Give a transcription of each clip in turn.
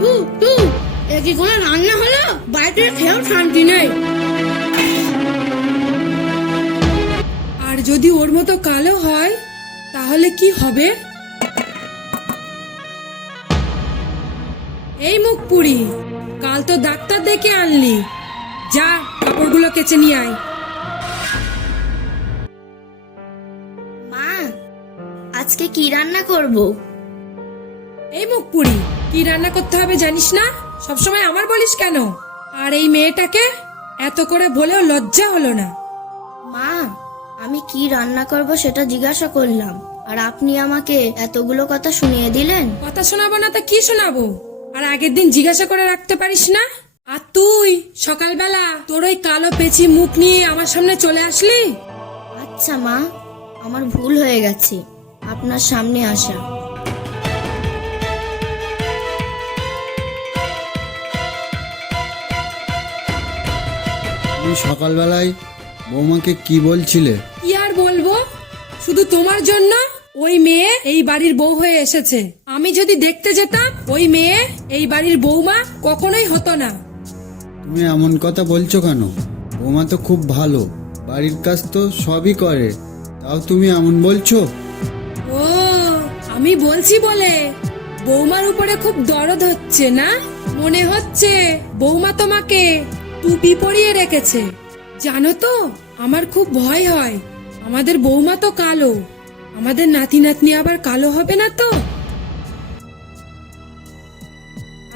তু তু এ কি কোনো রান্না হলো? বাড়িতে খেয়েও শান্তি নেই। আর যদি ওর মতো কালো হয় তাহলে কি হবে? এই মুখ পুরি কাল তো ডাক্তার দেখে আনলি। যা কাপড়গুলো কেচে নিয়ে আয়। মা আজকে কি রান্না করব? এই মুখ পুরি কি রান্না করতে হবে জানিস না? সবসময় আমার বলিস কেন? আর এই মেয়েটাকে এত করে বলেও লজ্জা হলো না। মা আমি কি রান্না করব সেটা জিজ্ঞাসা করলাম। আর আপনি আমাকে এতগুলো কথা শুনিয়ে দিলেন? কথা শোনাবো না তা কি শোনাবো? আর আগের দিন জিজ্ঞাসা করে রাখতে পারিস না? আর তুই সকালবেলা তোর ওই কালো পেঁচি মুখ নিয়ে আমার সামনে চলে আসলি? আচ্ছা মা আমার ভুল হয়ে গেছে। আপনার সামনে আসা। তুমি সকালবেলায় বৌমাকে কি বলছিলে? কি আর বলব? শুধু তোমার জন্য ওই মেয়ে এই বাড়ির বউ হয়ে এসেছে। আমি যদি দেখতে যেতাম ওই মেয়ে এই বাড়ির বউমা কখনোই হতো না। তুমি এমন কথা বলছো কেন? বৌমা তো খুব ভালো। বাড়ির কাজ তো সবই করে। তাও তুমি এমন বলছো? ও আমি বলছি বলে। বৌমার উপরে খুব দরদ হচ্ছে না? মনে হচ্ছে বৌমা তোমাকে টুপি পরিয়ে রেখেছে। জানো তো আমার খুব ভয় হয়। আমাদের বৌমা তো কালো। আমাদের নাতি নাতনি আবার কালো হবে না তো?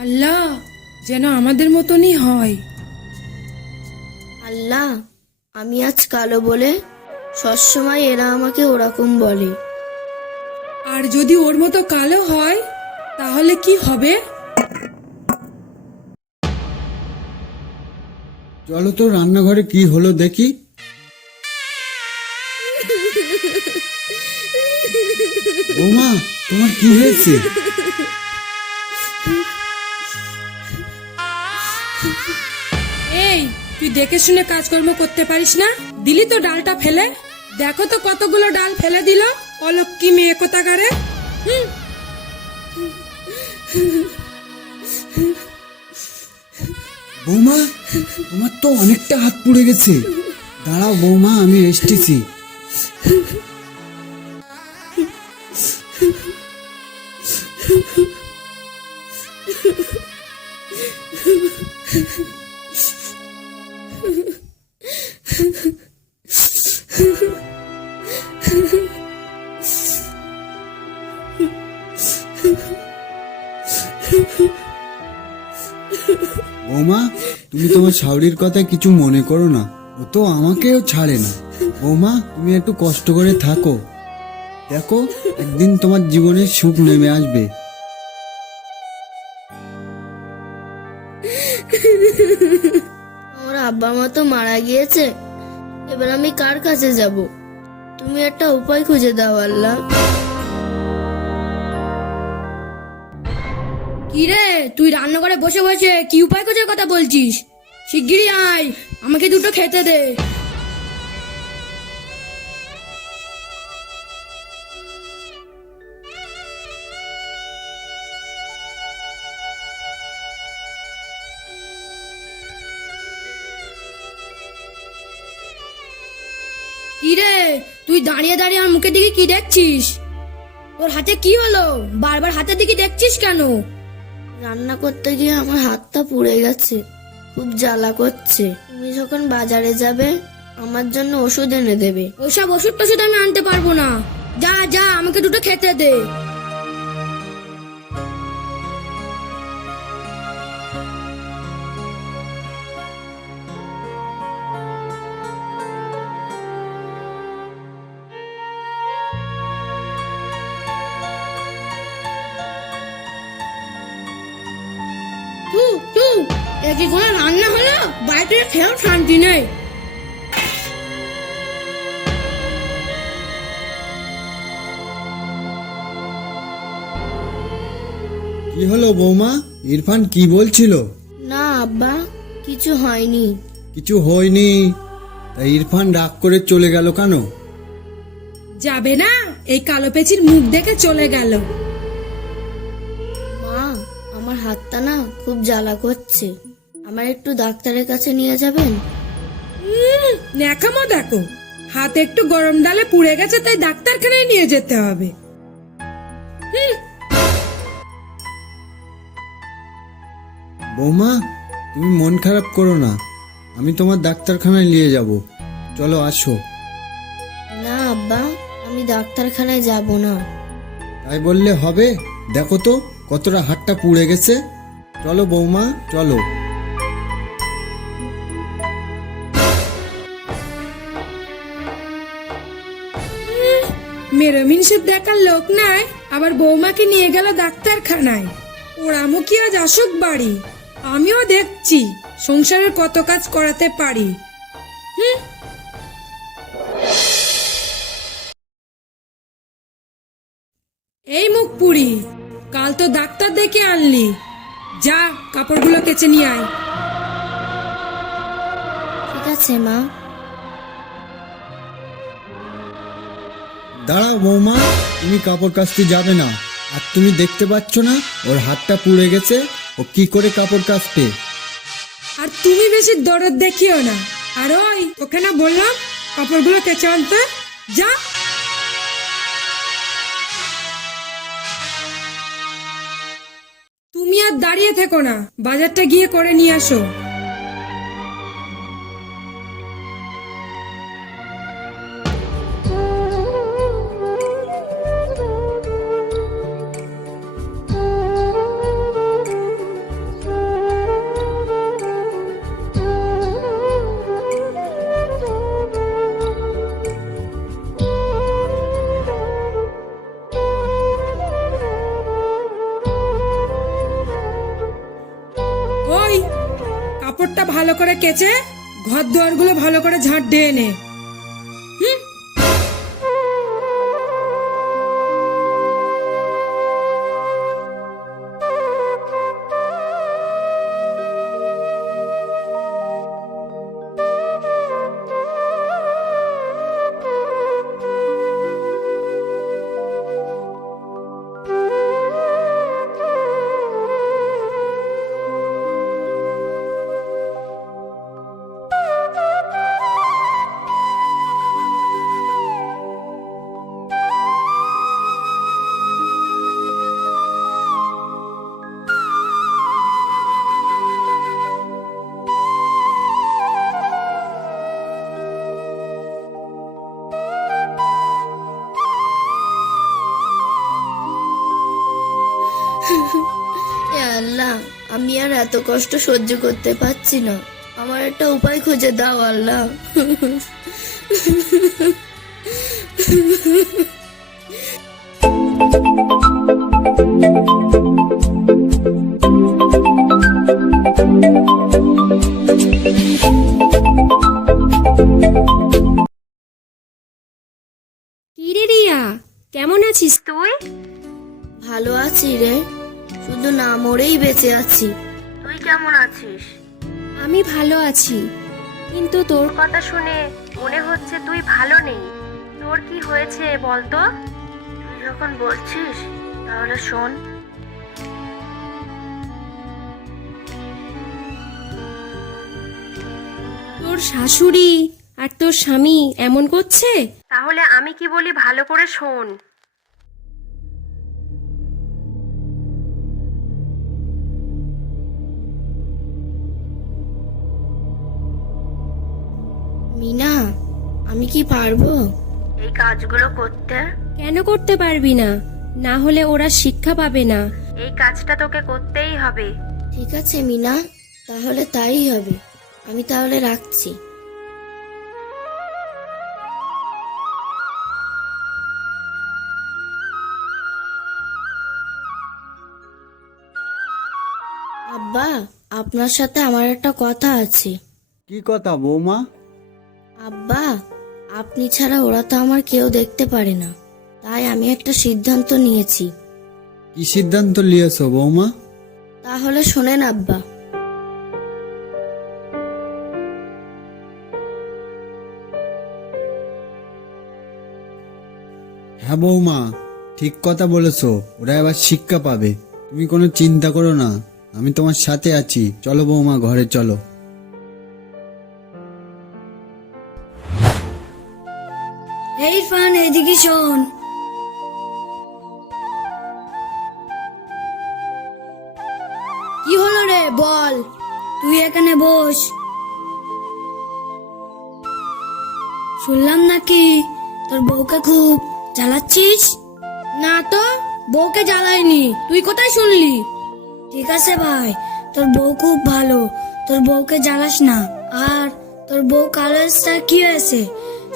আল্লাহ যেন আমাদের মতনই হয়। আল্লাহ আমি আজ কালো বলে সবসময় এরা আমাকে ওরকম বলে। আর যদি ওর মতো কালো হয় তাহলে কি হবে? চলো তো রান্নাঘরে কি হলো দেখি। বৌমা, তোমার কি হয়েছে? এই, তুই দেখে শুনে কাজকর্ম করতে পারিস না? দিলি তো ডালটা ফেলে? দেখো তো কতগুলো ডাল ফেলে দিল অলক্কি মেয়ে কোথাকারে? হুম। বৌমা তোমার তো অনেকটা হাত পুড়ে গেছে। দাঁড়াও বৌমা আমি এসতেছি বৌমা, তুমি তোমার শাওরির কথা কিছু মনে করো না। ও তো আমাকেও ছাড়ে না। বৌমা, তুমি একটু কষ্ট করে থাকো। দেখো, একদিন তোমার জীবনে সুখ নেমে আসবে। আমার আব্বা মা তো মারা গিয়েছে। এবার আমি কার কাছে যাব? তুমি একটা উপায় খুঁজে দাও, আল্লাহ। কি রে তুই রান্নাঘরে বসে বসে কি উপায় খুঁজে কথা বলছিস? শিগগিরই আয়, আমাকে দুটো খেতে দে। কি রে তুই দাঁড়িয়ে দাঁড়িয়ে আমার মুখের দিকে কি দেখছিস? তোর হাতে কি হলো? বারবার হাতের দিকে দেখছিস কেন? রান্না করতে গিয়ে আমার হাতটা পুড়ে গেছে, খুব জ্বালা করছে। তুমি যখন বাজারে যাবে, আমার জন্য ওষুধ এনে দেবে। ওসব ওষুধ টষুধ আমি আনতে পারব না। যা যা, আমাকে দুটো খেতে দে। এ কি কোনো রান্না হলো? বাড়িতে খেয়েও শান্তি নেই। কি হলো বৌমা? ইরফান কি বলছিল? না আব্বা কিছু হয়নি। কিছু হয়নি? তা ইরফান রাগ করে চলে গেল কেন? যাবে না? এই কালো পেঁচির মুখ দেখে চলে গেল। মা আমার আমার হাতটা না খুব জ্বালা করছে। আমার একটু ডাক্তারের কাছে নিয়ে যাবেন? ন্যাকামো দেখো। হাত একটু গরম ডালে পুড়ে গেছে তাই ডাক্তারখানায় নিয়ে যেতে হবে। বৌমা তুমি মন খারাপ করো না। আমি তোমার ডাক্তারখানায় নিয়ে যাব। চলো আসো। না আব্বা আমি ডাক্তারখানায় যাব না। তাই বললে হবে? দেখো তো কতটা হাতটা পুড়ে গেছে। চলো বৌমা চলো। মেরমিনসের দেখার লোক নাই, আবার বৌমাকে নিয়ে গেল ডাক্তারখানায়। ওরা মুখি আজ আসুক বাড়ি, আমিও দেখছি, সংসারের কত কাজ করাতে পারি। হুম। এই মুখ পুরি, কাল তো ডাক্তার দেখে আনলি। যা, কাপড়গুলো কেচে নিয়ে আয়। ঠিক আছে, মা। দাঁড়াও বৌমা, তুমি কাপড় কাচতে যাবে না। আর তুমি দেখতে পাচ্ছ না, ওর হাতটা পুড়ে গেছে, ও কি করে কাপড় কাচবে? আর তুমি বেশি দরদ দেখিও না। আর ওই, তোকে না বললাম, কাপড়গুলো কেচে আনতে? যা। তুমি আর দাঁড়িয়ে থেকো না, বাজারটা গিয়ে করে নিয়ে আসো। কেচে ঘর দুয়ারগুলো ভালো করে ঝাঁট দিয়ে নে। আমি আর এত কষ্ট সহ্য করতে পারছি না। আমার একটা উপায় খুঁজে দাও, আল্লাহ। কিরে বেঁচে আছি। তুই কেমন আছিস? আমি ভালো আছি কিন্তু তোর কথা শুনে মনে হচ্ছে তুই ভালো নেই। তোর কি হয়েছে বলতো? তুই যখন বলছিস তাহলে শোন। তোর শাশুড়ি আর তোর স্বামী এমন করছে? তাহলে আমি কি বলি ভালো করে শোন। মিনা আমি কি পারব? এই কাজগুলো করতে? কেন করতে পারবি না? না হলে ওরা শিক্ষা পাবে না। এই কাজটা তোকে করতেই হবে। ঠিক আছে মিনা তাহলে তাই হবে। আমি তাহলে রাখছি। আব্বা আপনার সাথে আমার একটা কথা আছে। কি কথা বৌমা? আব্বা আপনি ছাড়া ওরা তো আমার কেউ দেখতে পারে না। তাই আমি একটা সিদ্ধান্ত নিয়েছি। কি সিদ্ধান্ত নিয়েছো বৌমা? তাহলে শোনেন আব্বা। হ্যাঁ বৌমা ঠিক কথা বলেছ। ওরা এবার শিক্ষা পাবে। তুমি কোনো চিন্তা করো না। আমি তোমার সাথে আছি। চলো বৌমা ঘরে চলো। শোন কি হলো রে? বল। তুই এখানে বস। শুনলাম নাকি তোর বউকে খুব জ্বালাচ্ছিস? না তো, বউকে জ্বালাইনি। তুই কোথায় শুনলি? ঠিক আছে ভাই, তোর বউ খুব ভালো। তোর বউকে জ্বালাস না। আর তোর বউ কালো কি হয়েছে?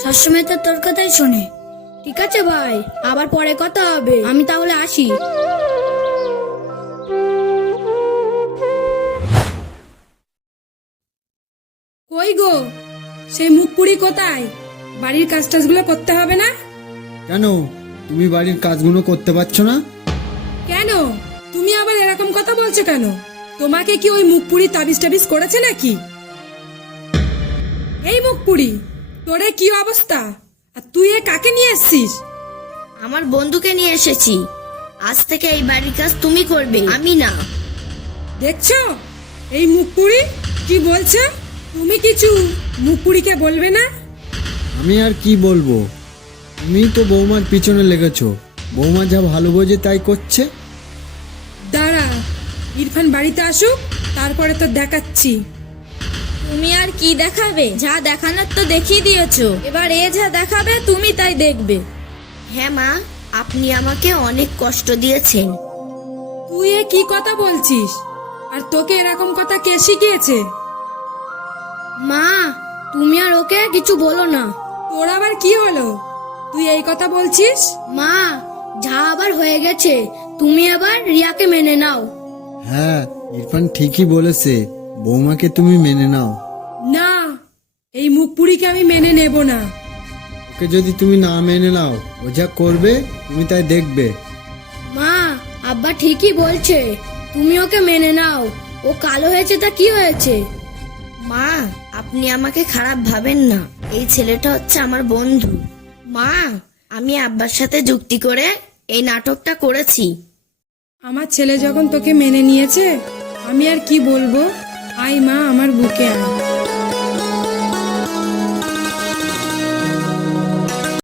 সবসময় তো তোর কথাই শোনে। ঠিক আছে ভাই আবার পরে কথা হবে। আমি তাহলে আসি। কই গো সেই মুখ পুরি কোথায়? বাড়ির কাজ টাজগুলো করতে হবে না? কেন? তুমি বাড়ির কাজগুলো করতে পারছ না? কেন? তুমি আবার এরকম কথা বলছো কেন? তোমাকে কি ওই মুখপুরি তাবিজ টাবিজ করেছে নাকি? এই মুখপুরি তোরে কি অবস্থা? আর তুই এ কাকে নিয়ে এসছিস? আমার বন্ধুকে নিয়ে এসেছি। আজ থেকে এই বাড়ির কাজ তুমি করবে আমি না। দেখছ? এই মুখপুরি? কি বলছে? তুমি কিছু মুখপুরিকে বলবে না? আমি আর কি বলব? তুমি তো বৌমার পিছনে লেগেছো। বৌমা যা ভালো বোঝে তাই করছে। দাঁড়া ইরফান বাড়িতে আসুক তারপরে তো দেখাচ্ছি। তুমি আর কি দেখাবে? যা দেখানোর তো দেখিয়ে দিয়েছ। এবার এ যা দেখাবে তুমি তাই দেখবে। হ্যাঁ মা আপনি আমাকে অনেক কষ্ট দিয়েছেন। তুই এ কি কথা বলছিস? আর তোকে এরকম কথা কে শিখিয়েছে? মা তুমি আর ওকে কিছু বলো না। তোর আবার কি হলো? তুই এই কথা বলছিস? মা যা আবার হয়ে গেছে। তুমি আবার রিয়াকে মেনে নাও। হ্যাঁ ইরফান ঠিকই বলেছে। বৌমাকে তুমি মেনে নাও। এই মুখপুরিকে আমি মেনে নেব না। ওকে যদি তুমি না মেনে নাও ও যা করবে তুমি তাই দেখবে। মা আব্বা ঠিকই বলছে। তুমি ওকে মেনে নাও। ও কালো হয়েছে তা কি হয়েছে? মা আপনি আমাকে খারাপ ভাবেন না। এই ছেলেটা হচ্ছে আমার বন্ধু। মা আমি আব্বার সাথে যুক্তি করে এই নাটকটা করেছি। আমার ছেলে যখন তোকে মেনে নিয়েছে আমি আর কি বলব? আই মা আমার বুকে আয়।